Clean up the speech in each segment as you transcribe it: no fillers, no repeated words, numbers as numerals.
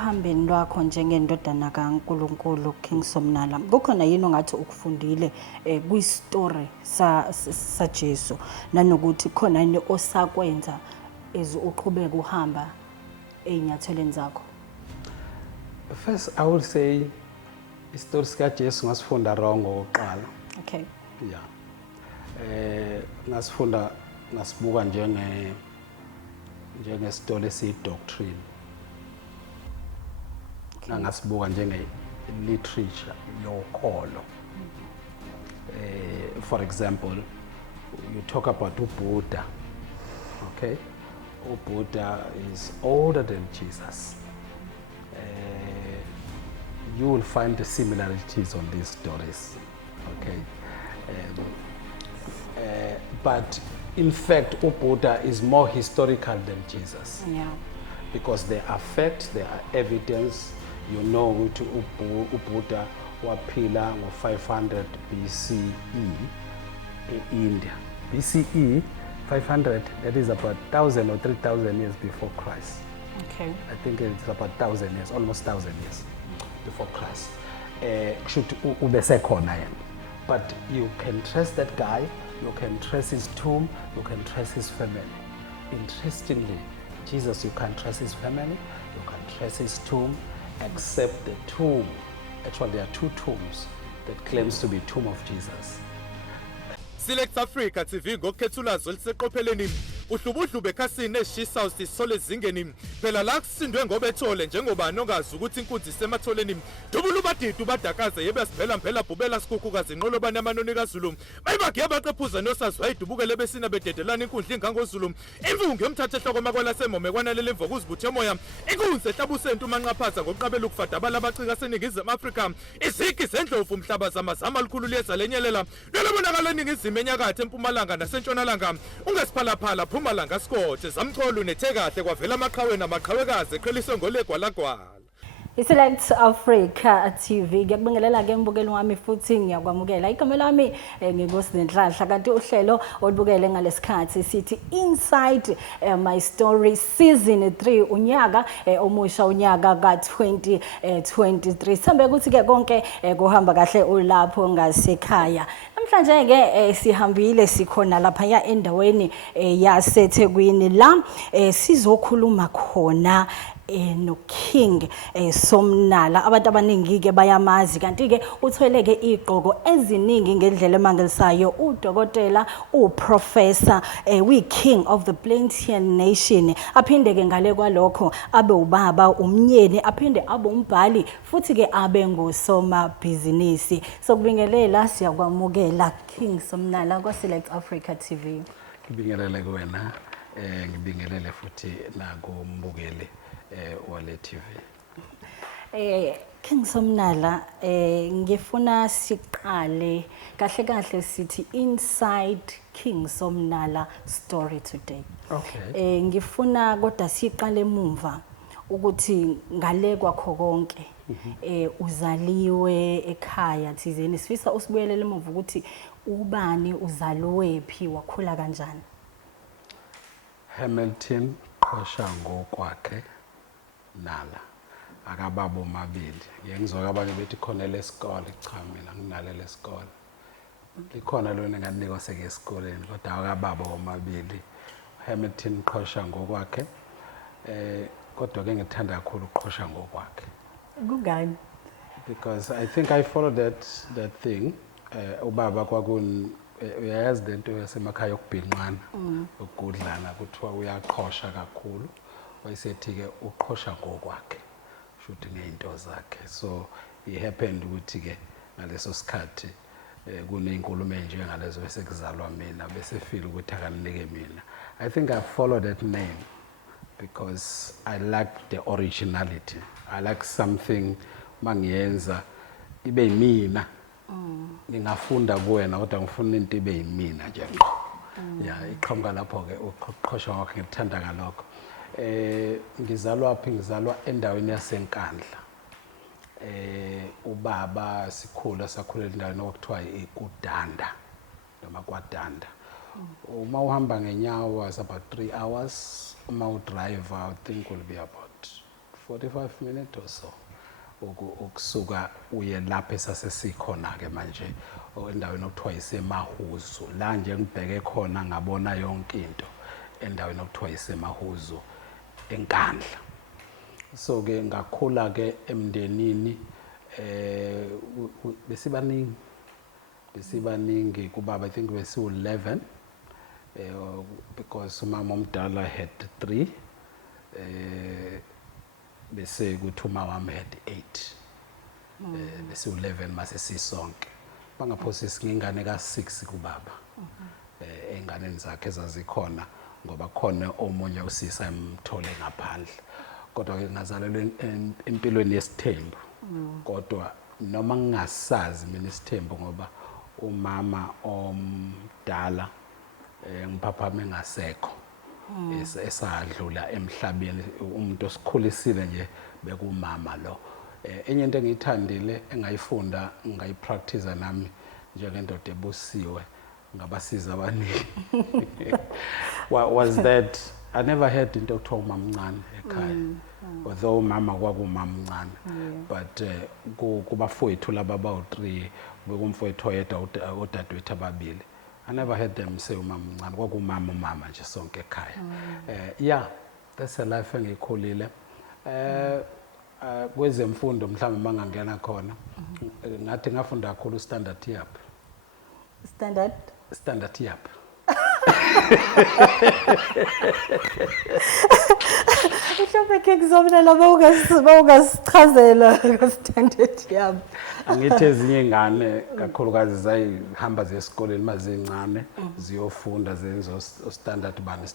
Hambeni lwakho njengendodana kaNkulunkulu Kingsomnala kukhona yini ongathi ukufundile kwi-story sa Jesu nanokuthi khona yini osakwenza uqhubeka uhamba einyathelweni zakho? First, I would say istory sika Jesu ngasifunda wrong oqala. Okay. Yeah. Ngasifunda ngasibuka njenge story esi-doctrine. Ngasibuka njenge literature yokholo. For example, you talk about Buddha. Okay? Buddha is older than Jesus. You will find the similarities on these stories. Okay? But in fact, Buddha is more historical than Jesus. Yeah. Because there are facts, there are evidence. You know ukuthi uBuddha waphila ngo-500 BCE e-India. BCE 500, that is about 1,000 or 3,000 years before Christ. Okay. I think it's about 1,000 years, almost 1,000 years before Christ. But you can trace that guy, you can trace his tomb, you can trace his family. Interestingly, Jesus, you can't trace his family, you can trace his tomb, except the tomb. Actually, there are two tombs that claims to be tomb of Jesus. Select Africa TV ngokukhethulazo liseqopheleni uhlubudlube ekhasini eshisayo sisole zingeni phela la kusindwe ngobethole njengoba nongazi ukuthi inkunzi sematholeni dubula ubadidu badakaze yebe siphela mphela bhubela sikhukukazi inqolobane amanoni kaZulu bayibage abaqephuza nosazwa idubukele besina bededelana inkundla ingangozulu imvungu yomthatha ehloko makwala semome kwanalele imvoku uzibuthe emoya inkunzi ehlabusentu manqaphaza ngoqabela ukufadabala abacika seningizimu Afrika izigi zendlovu umhlaba zamazama likhulu liyeza lenyelela lelobonakala ningizimo enyakathe empumalanga nasentshonalanga ungesiphalaphala Mpumalanga Scott zamcholo nethe kahle kwavela amaqhawe namaqhawekazi eqheliswe ngolegwalagwala. Select Africa TV ngiyakubingelela ke mbukeli wami futhi ngiyakwamukela igama lami ngingosizenhlanhla kanti uhlelo olubukele ngalesikhathi sithi Inside My Story Season 3 unyaka omusha unyaka ka2023 sambe ukuthi ke konke kuhamba kahle ulapho ngasekhaya. Namhlanje ke sihambile sikhona lapha ya endaweni yaseThekwini la sizokhuluma khona no King Somnala abantu abaningi ke bayamazi kanti ke utholeke igqoko eziningi ngendlela emangalisayo udokotela uprofessor we king of the Plantian nation aphinde ke ngale kwalokho abe ubaba umnyeni aphinde abe umbhali futhi ke abe ngosoma business sokubingelela siyakwamukela King Somnala kwa Select Africa TV. Ngibingelele kuwena ngibingelele futhi nakumbukeli wale TV. Kingsomnala ngifuna siqale kahle sithi Inside Kingsomnala Story today. Okay. Ngifuna kodwa siqale emuva ukuthi ngale kwakho konke uzaliwe ekhaya thizeni sifisa usibuyelele emuva ukuthi ubani uzalwe phi wakhula kanjani? Hamilton qhosha ngokwakhe nala akababa omabili ngiyengizwa abanye bethi khona lesikole cha mina nginale lesikole likhona lona enganikwa seke esikoleni kodwa akababa omabili Hamilton qhosha ngokwakhe kodwa ke ngithanda kakhulu uqhosha ngokwakhe. Kungani? Because I think I followed that thing ubaba kwakun uyayazi lento yasemakhaya okubhinqana ukudlana kuthiwa uyaqhosha kakhulu wayesethi ke uqhosha ngokwakhe futhi ngezinto zakhe so he happened ukuthi ke ngaleso sikhathi kunezinkulumo njengalezo bese kuzalwa mina bese feel ukuthi akaninike mina. I think I followed that name because I like the originality. I like something mangiyenza ibe yimina ngingafunda kuwena kodwa ngifuna into ibe yimina nje. Yeah, iqhamuka lapho ke uqhosha wakhe ngithanda ngalokho. Ngizalwa phi? Ngizalwa endaweni yaseNkandla. Ubaba sikhula sakhulela endaweni okuthiwa iKudanda noma kwaDanda. Uma uhamba ngenyawo was about 3 hours. Uma udrive I think will be about 45 minutes or so ukusuka uye lapho esasesikhona ke manje endaweni okuthiwa isemahuzu la nje ngibheke khona ngabona yonke into endaweni okuthiwa isemahuzu enkandla. So ke ngakhula ke emndenini besibaningi kubaba. I think besiwu 11 because umama omdala had 3 bese kuthi uma wami had 8 besiwu 11 mase sisonke bangaphosi singingane ka6 kubaba einganeni zakhe ezazikhona ngoba khona omunye usisa emthole ngaphandle kodwa ke ngazalelwe empilweni yesithembu kodwa noma ngingasazi mina isithembu ngoba umama omdala ngipapha mengasekho esadlula emhlabeni umuntu osikhulisile nje bekumama lo. Enye into engiyithandile engayifunda ngayipractice nami njengendoda ebusiwe ngabasiza abaningi was that I never had into okuthiwa umama omncane ekhaya. Although umama kwakumama omncane but kubafowethu laba bawu3 bekumfowethu oyedwa odadewethu ababili. I never heard them say umama omncane kwakumama nje sonke ekhaya. Yeah, that's a life engiyikhulile. Kwezemfundo mhlawumbe mangangena khona ngathi ngafunda kakhulu standard yap. Standard yap. Mhlawumbe Kingsomnala bawungasichazela ku-standard yap. Angithi ezinye ingane kakhulukazi zayihamba zesikoleni mazincane ziyofunda zenza standard bani.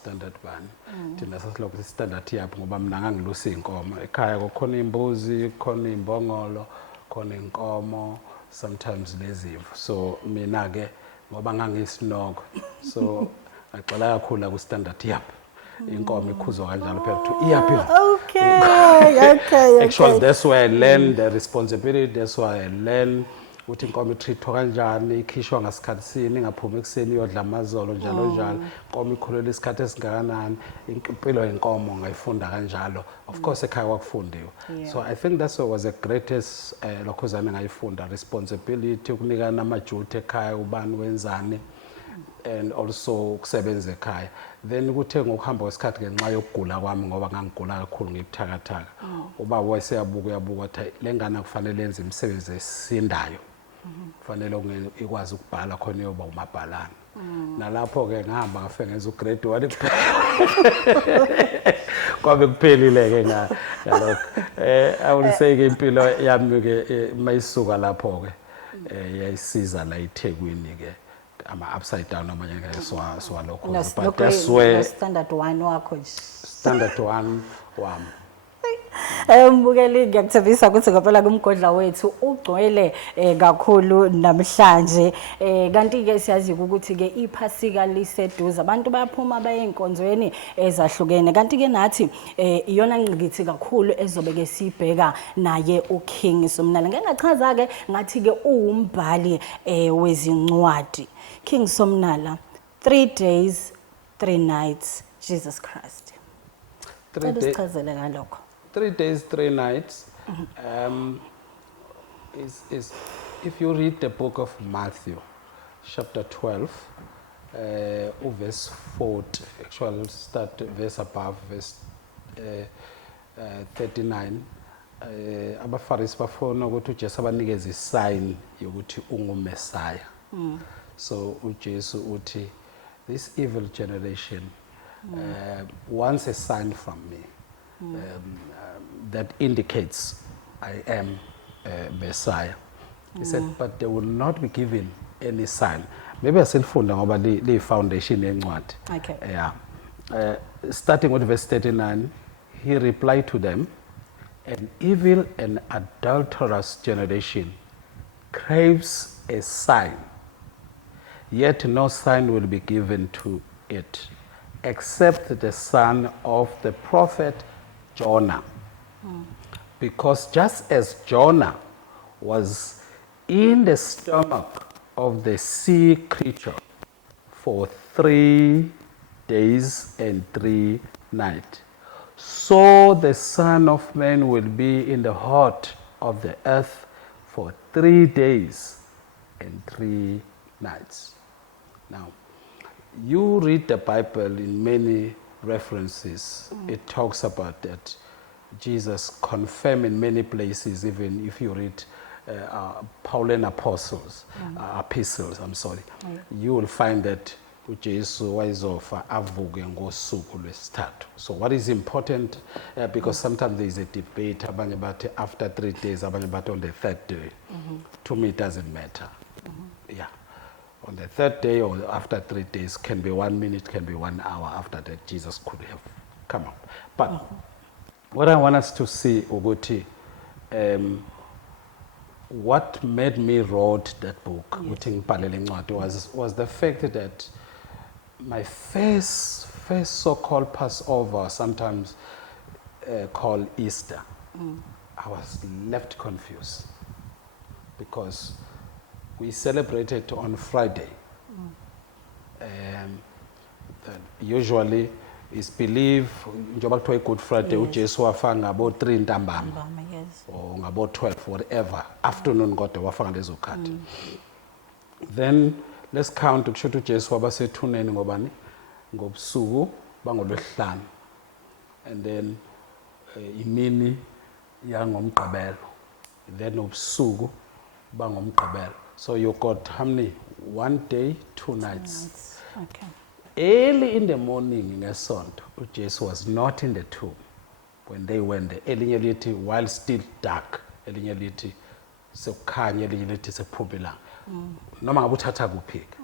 Thina sasilokho standard yap ngoba mina ngangilusa inkomo ekhaya kukhona imbuzi, khona imbongolo, khona inkomo, sometimes lezimvu. So mina ke ngoba ngangisinoko so ngixola kakhulu ku standard yap. Inkomo ikhuzwa kanjalo phela kuthi iyaphi. Okay. Actually that's where I learned the responsibility. That's why I learned ukuthi inkomo itreatwa kanjani, ikhishwa ngasikhathi sini, ingaphumi ekseni iyodla amazolo njalo. Inkomo ikhulela isikhathi esingakanani, impilo yenkomo ngayifunda kanjalo. Of course ekhaya kwakufundiwe. So I think that's what was the greatest lokhuzana ngayifunda, responsibility, ukunikana amaduty ekhaya, ubani wenzani, and also ukusebenza ekhaya. Then kuthe ngokuhamba kwesikhathi ngenxa yokugula kwami ngoba ngangigula kakhulu ngibuthakathaka. Ubaba wayeseyabuka wathi lengane kufanele yenze imisebenzi esindayo. Kufanele ikwazi ukubhala khona iyoba umabhalana. Nalapho ke ngihamba ngafike ngenza ugrade 1 kuphela. Kwabe kuphelile ke ngalokho. I will say ke impilo yami ke mayisuka lapho ke yayisiza la eThekwini ke. Upside down amanye ke swalokho but that's where standard 1 wakho nje. Standard 1 wami. Mbukeli ngiyakuthembisa ukuthi ngempela kumgodla wethu ugcwele kakhulu namhlanje. Kanti ke siyazi ukuthi ke iphasika liseduza abantu bayaphuma baye enkonzweni ezahlukene. Kanti ke nathi iyona ngqikithi kakhulu ezobe ke sibheka naye uKingsomnala. Ngeke ngachaza ke ngathi ke uwumbhali wezincwadi. Kingsomnala, 3 days 3 nights Jesus Christ. 3 days 3 nights is if you read the book of Matthew chapter 12 verse 40, actually start verse above verse 39. Abafarisi bafuna ukuthi uJesu abanikeze isign yokuthi ungumesaya. So uJesu uthi this evil generation wants a sign from me that indicates I am Messiah. He said, but they will not be given any sign. Maybe asilifunda ngoba li foundation yencwadi. Okay. Yeah. Starting with verse 39, he replied to them, an evil and adulterous generation craves a sign, yet no sign will be given to it except the son of the prophet Jonah. Because just as Jonah was in the stomach of the sea creature for 3 days and 3 nights, so the Son of Man will be in the heart of the earth for 3 days and 3 nights. Now, you read the Bible in many references. It talks about that. Jesus confirmed in many places, even if you read Pauline epistles, you will find that uJesu wayezofa avuke ngosuku lwesithathu. So what is important, because sometimes there is a debate abanye bathi after 3 days, abanye bathi on the 3rd day. To me it doesn't matter. Yeah. On the 3rd day or after 3 days, can be 1 minute, can be 1 hour after that, Jesus could have come up. But what I want us to see, Uguti, what made me wrote that book, was the fact that my first so-called Passover, sometimes called Easter, I was left confused because we celebrated on Friday. Usually is believed njengoba kuthiwa Good Friday uJesu wafa ngabo 3 ntambama or ngabo 12 whatever afternoon kodwa wafa ngalezo khathi. Then let's count ukusho ukuthi uJesu wabasethuneni ngobani ngobusuku bangolwesihlanu, and then imini yangomgqibelo, then ubusuku bangomgqibelo. So you got how many? 1 day, 2 nights. Okay. Early in the morning, ngesonto, Jesus was not in the tomb when they went there. Elinye lithi while still dark, elinye lithi sekukhanya, elinye lithi sephumela. Noma ngabe uthatha kuphika.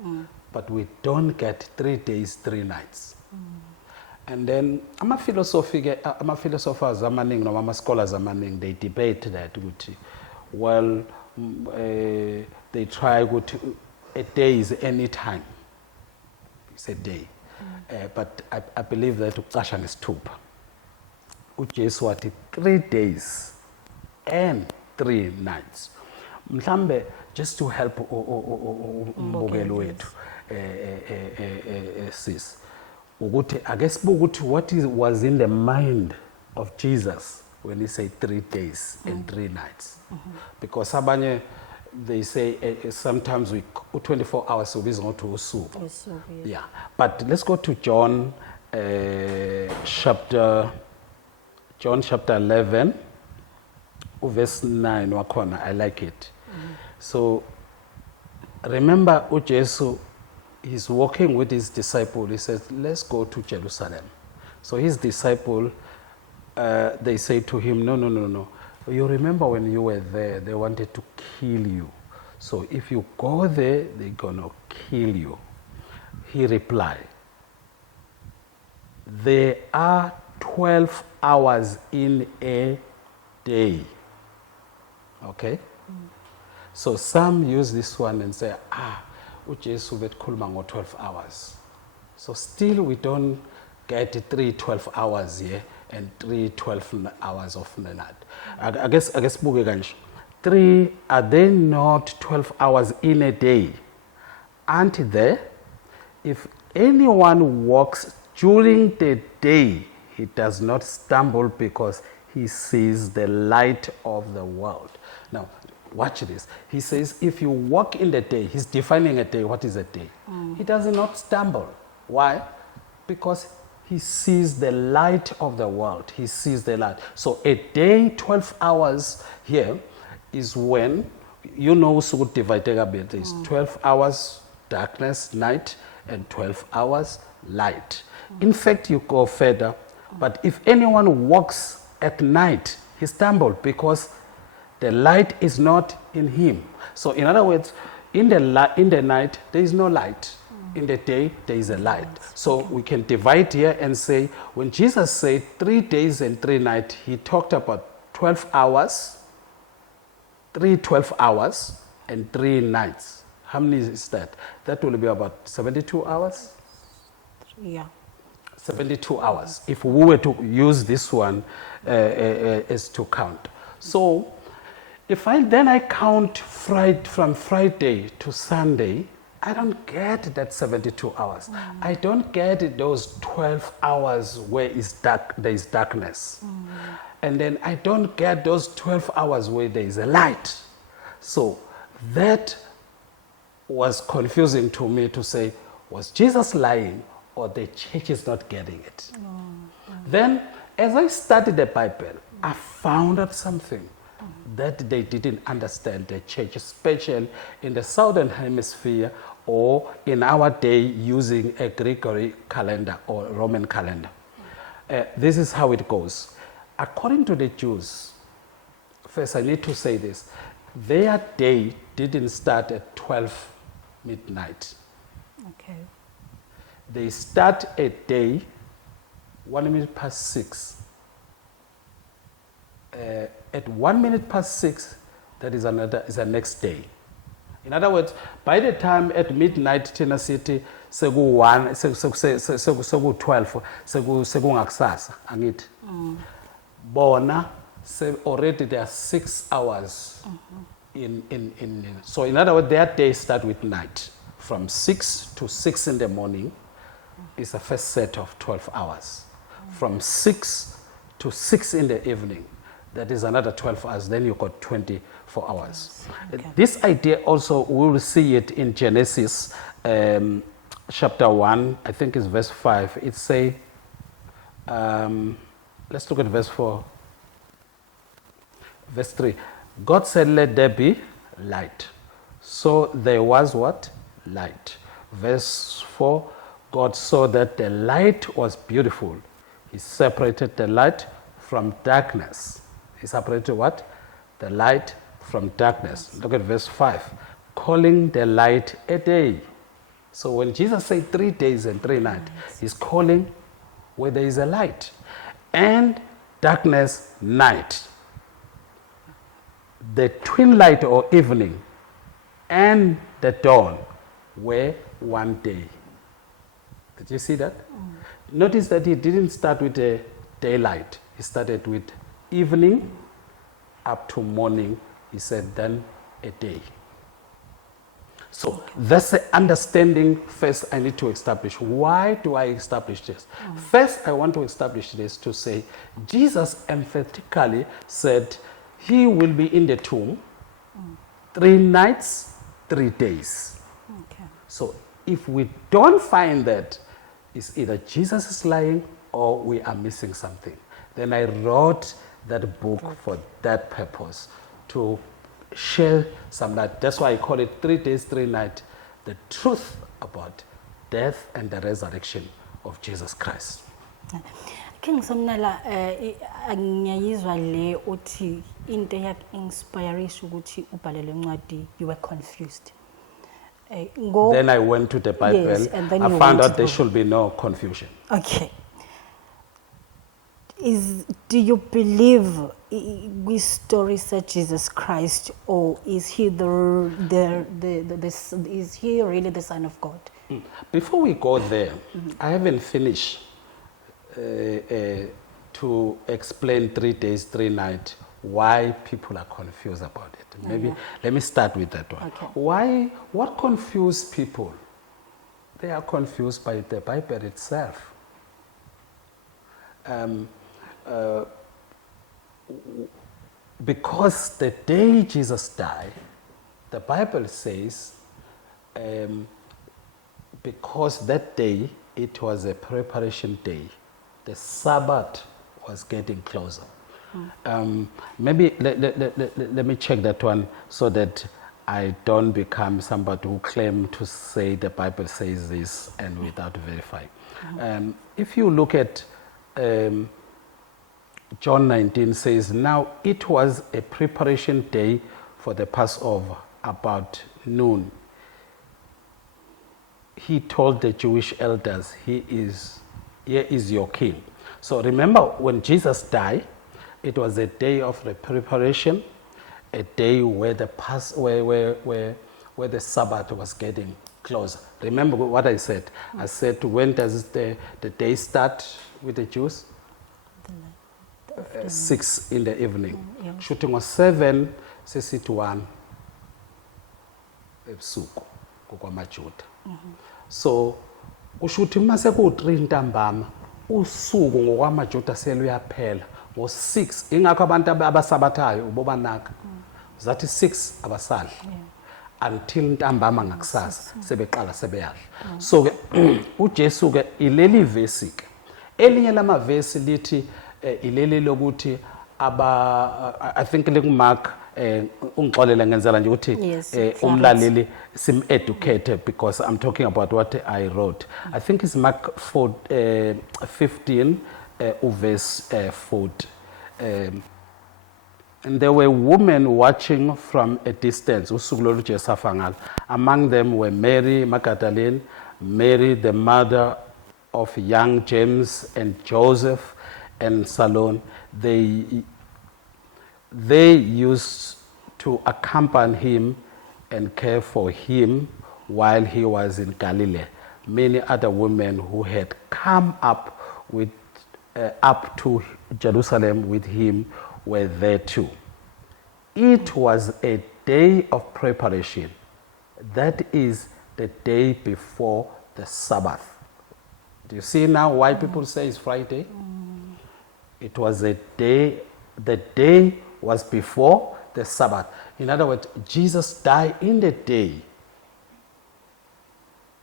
But we don't get 3 days, 3 nights. And then ama-philosophers amaningi noma ama-scholars amaningi, they debate that ukuthi, well, they try ukuthi a day is any time. It's a day. But I believe that uqasha ngesithupha. uJesu wathi 3 days and 3 nights. Mhlambe just to help umbukeli wethu sis ukuthi ake sibuke ukuthi what was in the mind of Jesus when he said 3 days and 3 nights. Because abanye they say sometimes we 24 hours ubizwa ngokuthi usuku. Yeah. But let's go to John chapter 11 verse 9 wakhona. I like it. So remember uJesu, he's walking with his disciple. He says, let's go to Jerusalem. So his disciple, they say to him, no. You remember when you were there, they wanted to kill you. So if you go there, they're going to kill you. He replied, there are 12 hours in a day. Okay? So some use this one and say, uJesu bekhuluma ngo 12 hours. So still we don't get 3 12 hours here and 3 12 hours of the night. I guess buke kanje. 3, are they not 12 hours in a day? Aren't they? If anyone walks during the day, he does not stumble because he sees the light of the world. Now, watch this. He says, if you walk in the day, he's defining a day. What is a day? He does not stumble. Why? Because he sees the light of the world. He sees the light. So a day, 12 hours here is when, you know, so divided a bit. There's 12 hours darkness, night, and 12 hours light. In fact, you go further. But if anyone walks at night, he stumbles because the light is not in him. So in other words, in the night, there is no light. In the day, there is a light. So we can divide here and say, when Jesus said 3 days and 3 nights, he talked about 12 hours, 3 12 hours, and 3 nights. How many is that? That will be about 72 hours? Yeah. 72 hours, if we were to use this one as to count. So, if I count from Friday to Sunday, I don't get that 72 hours. I don't get those 12 hours where it's dark, there is darkness. And then I don't get those 12 hours where there is a light. So that was confusing to me to say, was Jesus lying or the church is not getting it? Then, as I studied the Bible, I found out something that they didn't understand, the church, especially in the southern hemisphere or in our day using a Gregory calendar or Roman calendar. This is how it goes. According to the Jews, first I need to say this, their day didn't start at 12 midnight. Okay. They start a day 1 minute past 6. At 1 minute past 6, that is the next day. In other words, by the time at midnight, Tina City, segu 1, segu 12, segu ngakusasa, angit. Bona, already there are 6 hours so in other words, their day start with night. From 6 to 6 in the morning is the first set of 12 hours. From 6 to 6 in the evening, that is another 12 hours, then you got 24 hours. Okay. This idea also, we will see it in Genesis chapter 1, I think it's verse 5. It say, let's look at verse 4. Verse 3. God said, let there be light. So there was what? Light. Verse 4. God saw that the light was beautiful. He separated the light from darkness. He separated what? The light from darkness. Look at verse 5. Calling the light a day. So when Jesus said 3 days and 3 nights, he's calling where there is a light. And darkness, night. The twilight or evening and the dawn were one day. Did you see that? Notice that he didn't start with a daylight. He started with evening up to morning. He said then a day. So that's the understanding first I need to establish. Why do I establish this? First, I want to establish this to say Jesus emphatically said he will be in the tomb 3 nights, 3 days. Okay. So if we don't find that, it's either Jesus is lying or we are missing something. Then I wrote that book for that purpose, to share some light. That's why I call it 3 days, 3 nights, the truth about death and the resurrection of Jesus Christ. Kingsomnala ngiyayizwa le uthi into yak-inspiration ukuthi ubhalele incwadi, you were confused. Then I went to the Bible. Yes, and then I you found went out there should be no confusion. Okay. Do you believe this story said Jesus Christ, or is he is he really the Son of God? Before we go there, I haven't finished to explain 3 days, 3 nights, why people are confused about it. Maybe let me start with that one. Okay. What confused people? They are confused by the Bible itself. Because the day Jesus died, the Bible says, because that day it was a preparation day, the Sabbath was getting closer. Maybe let me check that one so that I don't become somebody who claim to say the Bible says this and without verifying. If you look at John 19 says, now it was a preparation day for the Passover about noon. He told the Jewish elders, here is your king. So remember, when Jesus died, it was a day of the preparation, a day where the where the Sabbath was getting closer. Remember what I said? I said, when does the day start with the Jews? 6 in the evening. Shooting was 7, sesithi 1 ebusuku. kokwamajuda. So kusho ukuthi uma sekuwu-3 ntambama usuku ngokwamajuda seluyaphela ngo-6 ingakho abantu abasabathayo ubobanaka zathi 6 abasadli until ntambama ngakusasa sebeqala sebeyadla. So ke uJesu ke ileli vesi ke elinye lamavesi lithi ileli lokuthi I think leku-Mark ungixolele ngenzela nje ukuthi umlaleli sim-educate because I'm talking about what I wrote. I think it's Mark 15 verse 40. And there were women watching from a distance. Usuku lolu Jesu afa ngalo. Among them were Mary Magdalene, Mary the mother of young James and Joseph and Salome. They used to accompany him and care for him while he was in Galilee. Many other women who had come up to Jerusalem with him were there too. It was a day of preparation. That is the day before the Sabbath. Do you see now why people say it's Friday? It was a day, the day was before the Sabbath. In other words, Jesus died in the day.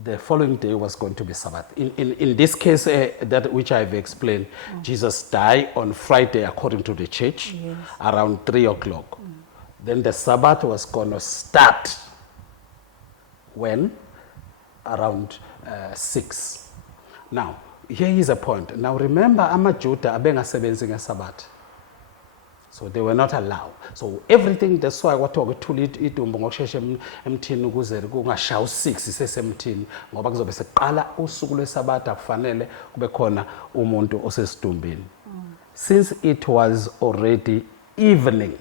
The following day was going to be Sabbath. In this case, that which I've explained, Jesus died on Friday according to the church, around 3 o'clock. Then the Sabbath was going to start when? Around 6. Now, here is a point. Now remember, amaJuda abengasebenzi ngeSabbath. So they were not allowed. So everything, that's why kwathiwa kwethula idumbu ngokushesha emthini ukuze kungashaya u6 isesemthini ngoba kuzobe seqala usuku lweSabbath akufanele kube khona umuntu osesidumbini. Since it was already evening.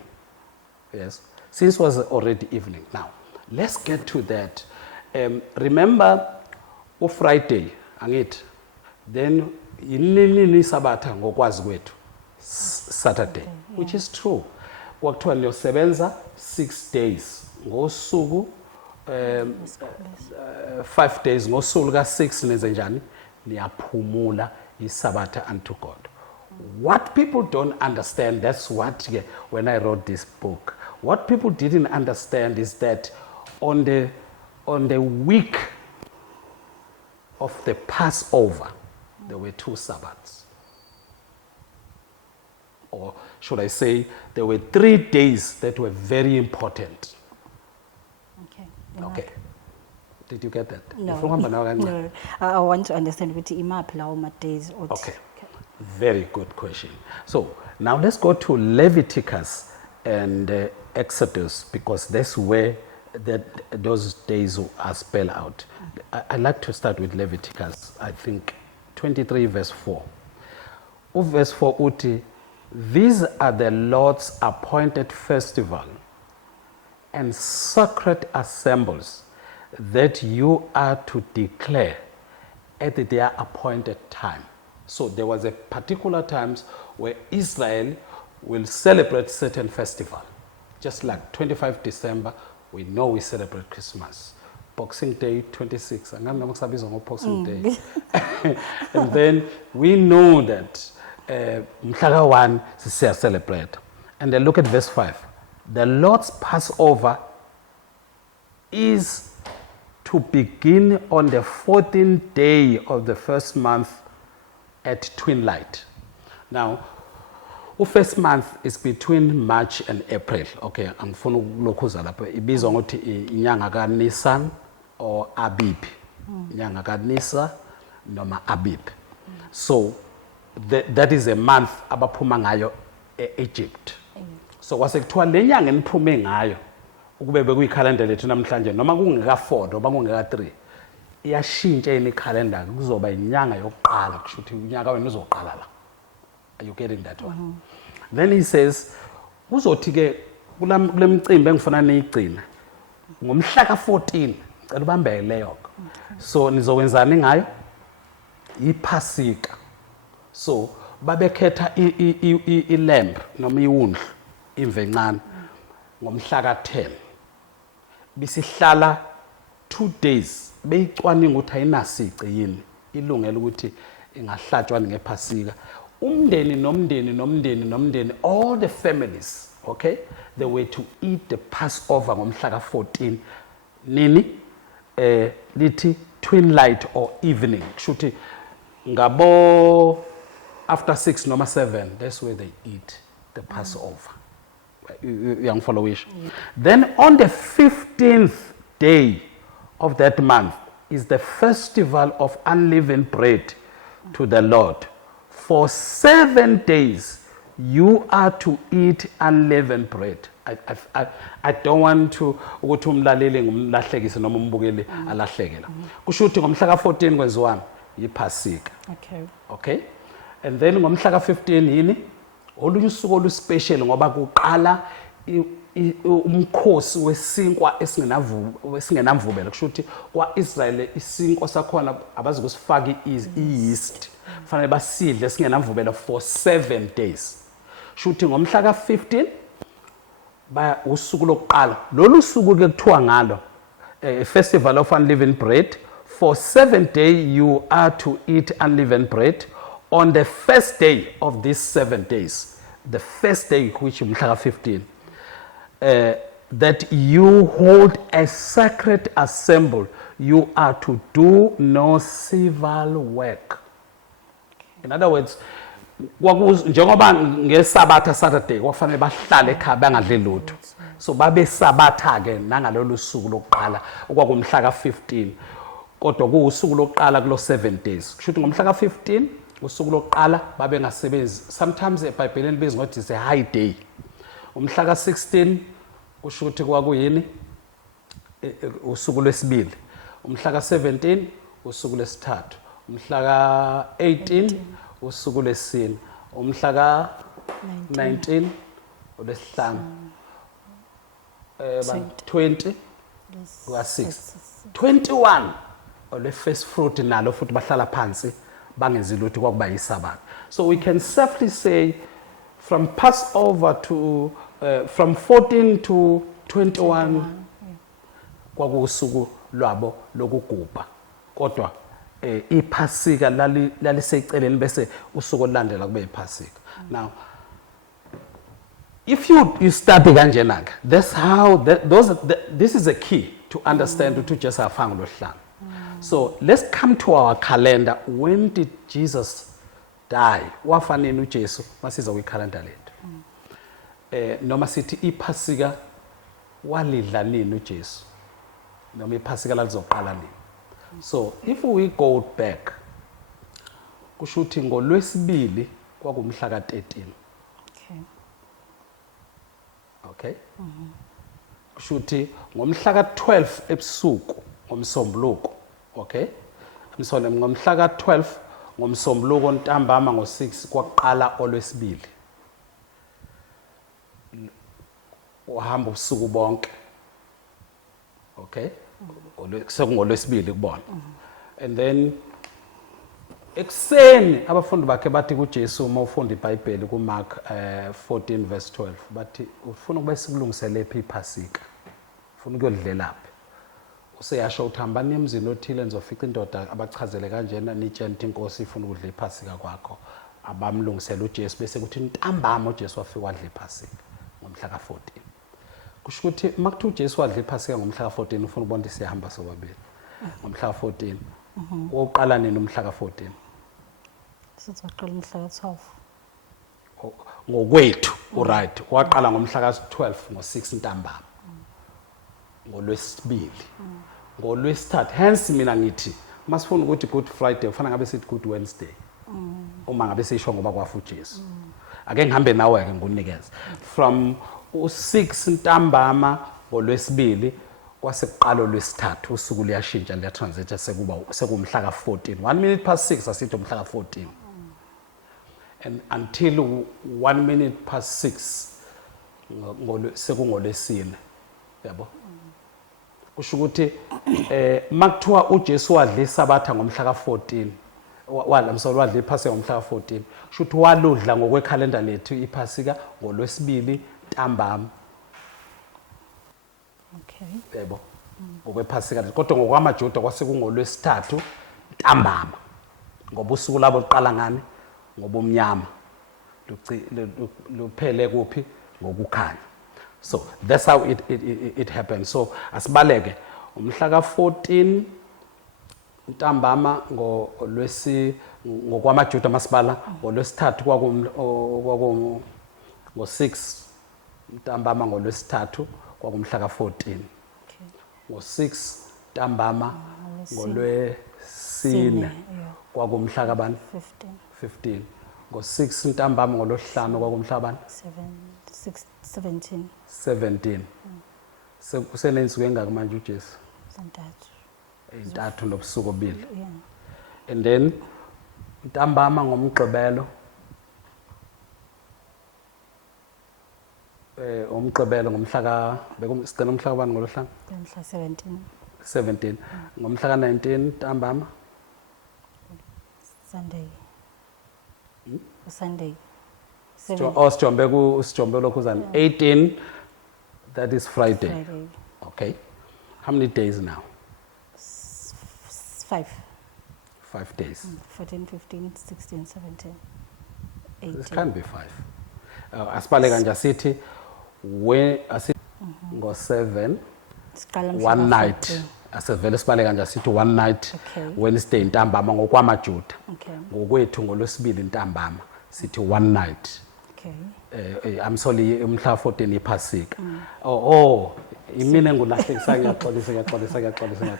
Yes. Since it was already evening. Now, let's get to that. Remember Friday, angithi. Then inini Sabbath ngokwazi kwethu. Saturday, which is true. Kwakuthiwa niyosebenza 6 days ngosuku 5 days ngosuku ka6 nenze njani niyaphumula iSabbath unto God. What people don't understand, that's what when I wrote this book, what people didn't understand is that on the week of the Passover there were 2 Sabbaths. Or should I say, there were 3 days that were very important. Okay. Did you get that? No. No. I want to understand what imaphi lawo days. Okay. Very good question. So now let's go to Leviticus and Exodus because that's where those days are spelled out. I like to start with Leviticus, I think 23 verse 4. Verse 4 uti, these are the Lord's appointed festival and sacred assemblies that you are to declare at their appointed time. So there was a particular times where Israel will celebrate certain festival. Just like 25 December, we know we celebrate Christmas. Boxing Day, 26. Boxing Day. And then we know that Mhlaka 1 celebrate. And then look at verse 5. The Lord's Passover is to begin on the 14th day of the first month at twilight. Now, the first month is between March and April. Okay, angifuna ukulokhuza lapho ibizwa ngokuthi inyanga kaNisan or Abib. Inyanga kaNisa noma Abib. So that is a month abaphuma ngayo eEgypt. So kwase kuthiwa le nyanga eniphume ngayo ukube bekuyikhalenda lethu namhlanje noma kungeka 4 noma kungeka 3 iyashintsha ini calendar kuzoba inyanga yokuqala kusho ukuthi unyaka wena uzoqala la. Are you getting that one? Then he says uzothi ke kulemcimbi engifuna niyigcina ngomhla ka14 cela ubambeke leyo. So nizokwenzani ngayo? Iphasika. So babekhetha ilamb noma iwundlu imve encane ngomhla ka10 bisihlala 2 days beyicwaninga ukuthi ayinasici yini ilungela ukuthi ingahlatshwa ngephasika. Umndeni nomndeni, all the families, okay, they were to eat the Passover ngomhla ka-14 nini lithi twilight or evening, kushuthi ngabo after 6 noma 7, that's where they eat the Passover. Young followish. Then on the 15th day of that month is the festival of unleavened bread to the Lord. For 7 days you are to eat unleavened bread. I don't want to ukuthi umlaleli ngumlahlekise noma umbukeli alahleke la. Kusho ukuthi ngomhla ka-14 kwenziwani yiphasika. Okay. And then ngomhla ka-15 yini olunye usuku oluspecial ngoba kuqala umkhosi wesinkwa esingenamvubelo. Kusho ukuthi kwa-Israyeli isinkwa sakhona abazi kusifaka i-yeast, fanele basidle singenamvubelo for 7 days. Kusho ukuthi ngomhla ka-15 ba usuku lokuqala lolu suku ke kuthiwa ngalo festival of unleavened bread. For 7 days you are to eat unleavened bread. On the first day of these 7 days, the first day which is umhla ka-15, that you hold a sacred assembly, you are to do no civil work. In other words, njengoba ngeSabatha Saturday kwafanele bahlale ekhaya bangadli lutho, so babe Sabatha ke nangalolu suku lokuqala okwakumhla ka-15, kodwa kuusuku lokuqala kulo 7 days. Kusho ukuthi ngomhla ka-15 usuku lokuqala babe ngasebenzi. Sometimes eBhayibhelini bezwe ngokuthi it's a high day. Umhla ka-16 kusho ukuthi kwakuyini usuku lwesibili. Umhla ka-17 usuku lwesithathu. Umhla ka-18 usuku lwesine. Umhla ka-19 olwesihlanu. 20 ka-6. 21 olwe first fruit nalo futhi bahlala phansi bangenzi lutho kwakuba yiSabatha. So we can safely say from Passover to from 14 to 21 kwakusuku lwabo lokugubha, kodwa iphasika laliseceleni bese usuku olandela kube iphasika. Now if you study kanjena ke, that's how this is a key to understand ukuthi uJesu afanga lohlanga. So let's come to our calendar. When did Jesus die? Wafaneni uJesu masiza kwicalendar lethu. Noma sithi iphasika walidla nini uJesu? Noma iphasika lalizoqala nini? So if we go back, kusho ukuthi ngolwesibili kwakumhla ka-13. Okay. Kusho ukuthi ngomhla ka-12 ebusuku ngomsombuluko. Okay. Msone ngomhla ka-12 ngomsombuluko ntambama ngo-6 kwaqala olwesibili. Uhamba ubusuku bonke. Okay. Sekungolwesibili kubona. And then ekseni abafundi bakhe bathi kuJesu uma ufunda iBhayibheli kuMark 14 verse 12 bathi ufuna ukube sikulungisele phi iphasika, ufuna ukuyodlelaphi. Useyasho uthambani emzini othile nizofica indoda abachazele kanjena nitshente inkosi ifuna ukudla iphasika kwakho, abamlungisela uJesu bese kuthi ntambama uJesu wafika wadla iphasika ngomhla ka-14. Kusho ukuthi makuthi uJesu wadla iphasika ngomhla ka-14 ufuna ukubona ukuthi siyahamba sobabili ngomhla ka-14. Woqala nini umhla ka-14? Sizaqala umhla ka-12. Ngokwethu right, waqala ngomhla ka-12 ngo-6 ntambama. Ngolwesibili. Ngolwesithathu. Hence mina ngithi masifuna ukuthi Good Friday kufanele ngabe sithi Good Wednesday. Uma ngabe sisho ngoba kwafa uJesu. Ake ngihambe nawe ke ngunikeza. From u6 ntambama ngolwesibili kwasekuqala olwesithathu usuku liyashintsha liyatransita sekumhla ka-14. 1 minute past 6 asithi umhla ka-14. And until 1 minute past 6 sekungolwesine. Yabo. Kusho ukuthi makuthiwa uJesu wadla iSabatha ngomhla ka-14 wadla iphasika ngomhla ka-14, kusho ukuthi waludla ngokwekhalenda lethu iphasika ngolwesibili ntambama. Okay. Yebo. ngokwephasika kodwa ngokwamaJuda kwase kungolwesithathu ntambama ngoba usuku labo liqala ngani ngobumnyama luphele kuphi ngokukhanya. So that's how it happened. So asibaleke umhla ka-14 ntambama ngokwamaJuda masibala ngolwesithathu ngo-6 ntambama ngolwesithathu kwakumhla ka-14 ngo-6 ntambama ngolwesine kwakumhla kabani 15 ngo-6 ntambama ngolwesihlanu kwakumhla kabani 17 usenensuku engaki manje uJesu entathu nobusuku obili and then ntambama ngomgqibelo umgqibelo ngomhla ka sigcina umhla kabani ngolosihlanu mhla 17 ngomhla ka-19 ntambama Sunday sijombe lokhuzana 18 that is Friday. Okay, how many days now? 5 days. 14 15 16 17 18 This can't be 5. Asibale kanje asithi ngo-7 one night asevele sibale kanje asithi one night Wednesday ntambama ngokwamaJuda ngokwethu ngolwesibili ntambama sithi one night. I'm sorry umhla 14 iphasika. Imina engulahlekisa ngiyaxolisa.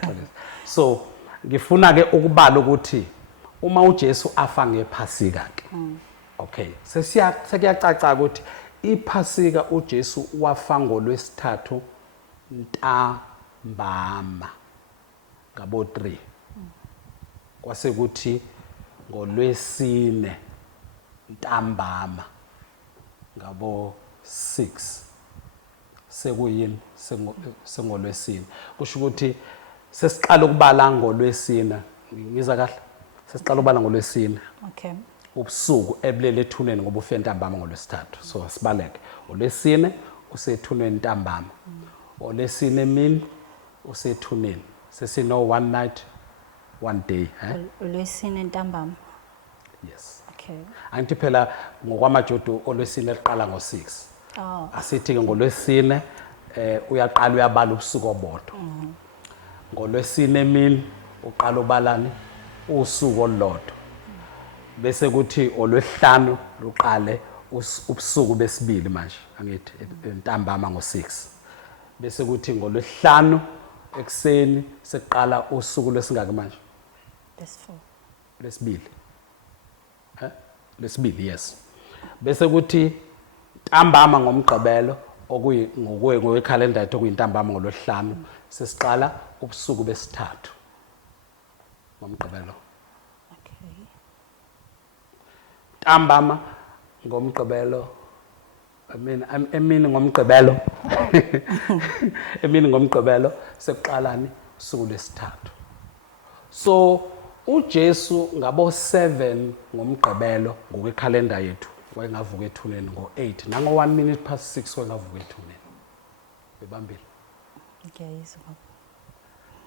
So ngifuna ke ukubala ukuthi uma uJesu afa ngephasika ke okay sekuyacaca ukuthi iphasika uJesu wafa ngolwesithathu ntambama ngabo 3 kwase kuthi ngolwesine ntambama ngabo 6 sekuyini sengolwesine kusho ukuthi sesiqala ukubala ngolwesine ngiza kahle sesiqala ukubala ngolwesine ubusuku ebulele ethuneni ngoba ufe ntambama ngolwesithathu so asibaleke olwesine usethuneni ntambama olwesine emini usethuneni sesino one night one day olwesine ntambama yes angithi phela ngokwamaJuda olwesine liqala ngo6 asithi ke ngolwesine uyaqala uyabala ubusuku obodwa ngolwesine emini uqala ubalani usuku olodwa bese kuthi olwesihlanu luqale ubusuku besibili manje angithi ntambama ngo6 bese kuthi ngolwesihlanu ekseni seqala usuku lwesingaki manje lesibili lesibili yes bese kuthi ntambama ngomgqibelo ngokwe-calendar yethu okuyintambama ngolwesihlanu sesiqala ubusuku besithathu ngomgqibelo ntambama ngomgqibelo emini ngomgqibelo emini ngomgqibelo sekuqalani usuku lesithathu so uJesu ngabo 7 ngomgqibelo ngokwe-calendar yethu wayengavuka ethuneni ngo-8 nango 1 minute past 6 wayengavuka ethuneni bebambile